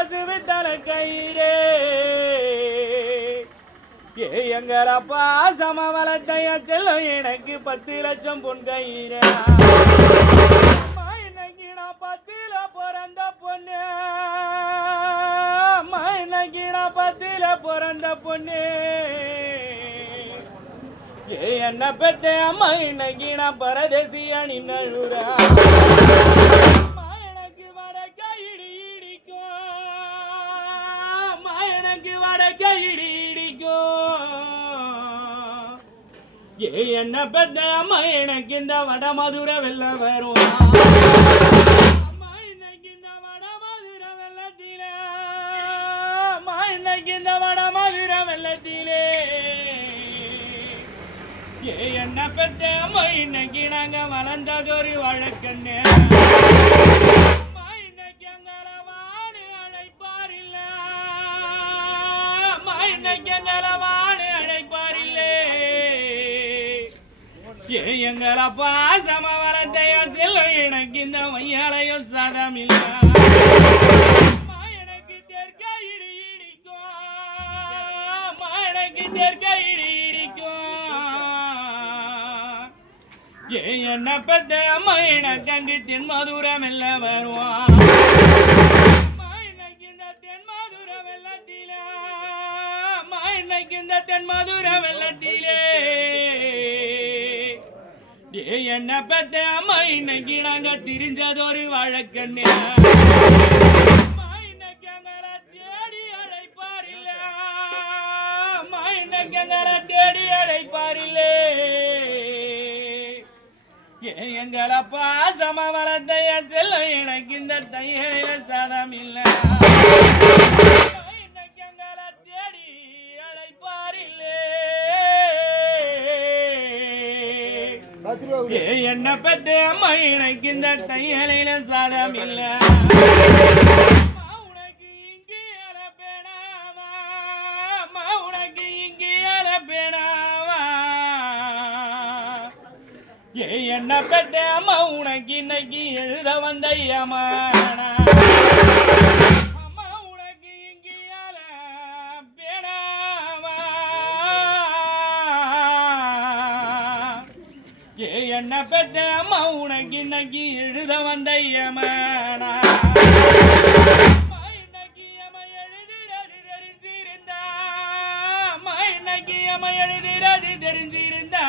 பசுவி தலை கயிறே எங்கள் அப்பா சம வளத்தைய செல்லும் எனக்கு 10 லட்சம் பொன் கயிறே இன்னைக்கு நான் 10ல பிறந்த பொண்ணு இன்னைக்கு நான் 10ல பிறந்த பொண்ணு என்ன பெத்த அம்மா இன்னைக்கு நான் பரதேசியா நின்னுறா எனக்கு வடக்க இடி இடிக்கும் எனக்கு வடக்க இடி இடிக்கும் என்ன பெத்த அம்மா எனக்கு இந்த வட மதுரை வெள்ள வரும் அம்மா இன்னைக்கு இந்த வட மதுரை வெள்ளத்திலே அம்மா இன்னைக்கு இந்த வட மதுரை வெள்ளத்திலே என்ன பெத்த அம்மா இன்னைக்கு நாங்க வளர்ந்ததொரு வழக்கண்ணே அம்மா இன்னைக்கு எங்களை வாடு அழைப்பாரில்ல அம்மா இன்னைக்கு எங்களை வாடு அழைப்பாரில்லே எங்களை பாசம வளர்த்தைய செல்லும் எனக்கு இந்த மையாலையும் சதம் இல்ல அம்மா எனக்கு தெற்க இடி இடிக்கும் அம்மா எனக்கு தெற்க இடி என்ன பெத்த அம்மா எனக்கு அங்கு தென்மதுரம் வெல்ல வருவான் இன்னைக்கு இந்த தென்மதுர வெள்ளத்திலே இன்னைக்கு இந்த தென்மதுர வெள்ளத்திலே என்ன பெத்த அம்மா இன்னைக்கு நாங்க திரிஞ்சதொரு வழக்கண்ணே இன்னைக்கு எங்களை தேடி அழைப்பாரில்ல இன்னைக்கு எங்களை தேடி அழைப்பாரில்லே எங்களை பாசம வளர்த்தைய செல்லும் எனக்கு இந்த தைய சதம் இல்ல இன்னைக்கு எங்களை தேடி அழைப்பாரில்லே என்ன பெத்த அம்மா எனக்கு இந்த தையலையில சதம் இல்ல உனக்கு இங்கே அலப்பேனாவா உனக்கு இங்கே அலப்பேனாவா என்ன பெத்த அம்மா உனக்கு இன்னைக்கு எழுத வந்த அம்மானா அம்மா உனக்கு இங்கியால பேனாவா என்ன பெத்த அம்மா உனக்கு இன்னைக்கு எழுத வந்த அம்மானா இன்னைக்கு அம்மா எழுதுறது தெரிஞ்சிருந்தா இன்னைக்கு அம்மா எழுதுறது தெரிஞ்சிருந்தா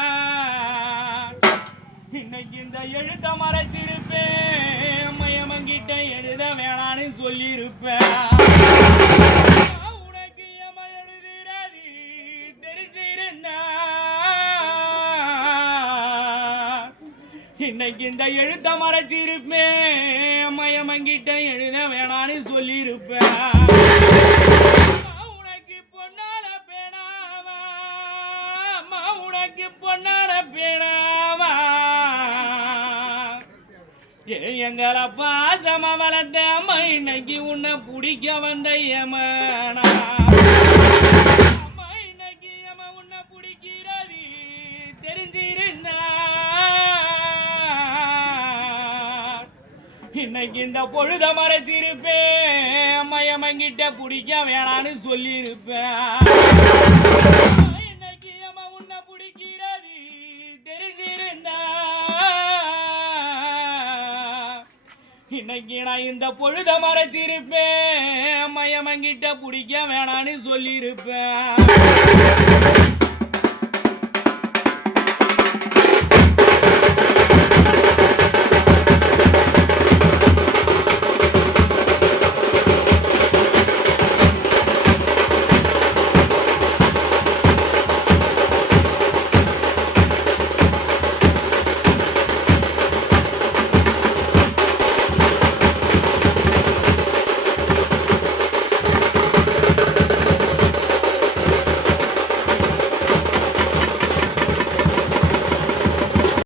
இன்னைக்கு இந்த எழுத மறைச்சிருப்பேன் மயமங்கிட்ட எழுத வேணான்னு சொல்லியிருப்பேன் உனக்கு எம எழுதுறது தெரிஞ்சிருந்தா இன்னைக்கு இந்த எழுத மறைச்சிருப்பேன் மயமங்கிட்ட எழுத வேணான்னு சொல்லியிருப்பேன் உனக்கு பொன்னால பேனாவா உனக்கு பொன்னால பேனாவா எங்களை பாசம வளர்த்த அம்மா இன்னைக்கு உன்னை பிடிக்க வந்த யமனா அம்மா இன்னைக்கு யம உன்னை பிடிக்கிறது தெரிஞ்சிருந்தா இன்னைக்கு இந்த பொழுத மறைச்சிருப்பேன் அம்மா யமங்கிட்ட பிடிக்க வேணான்னு சொல்லியிருப்பேன் இன்னைக்கு யம உன்னை பிடிக்கிறது தெரிஞ்சிருந்தா இன்னைக்கு நான் இந்த பொழுத மறைச்சிருப்பேன் மயமங்கிட்ட பிடிக்க வேணான்னு சொல்லியிருப்பேன்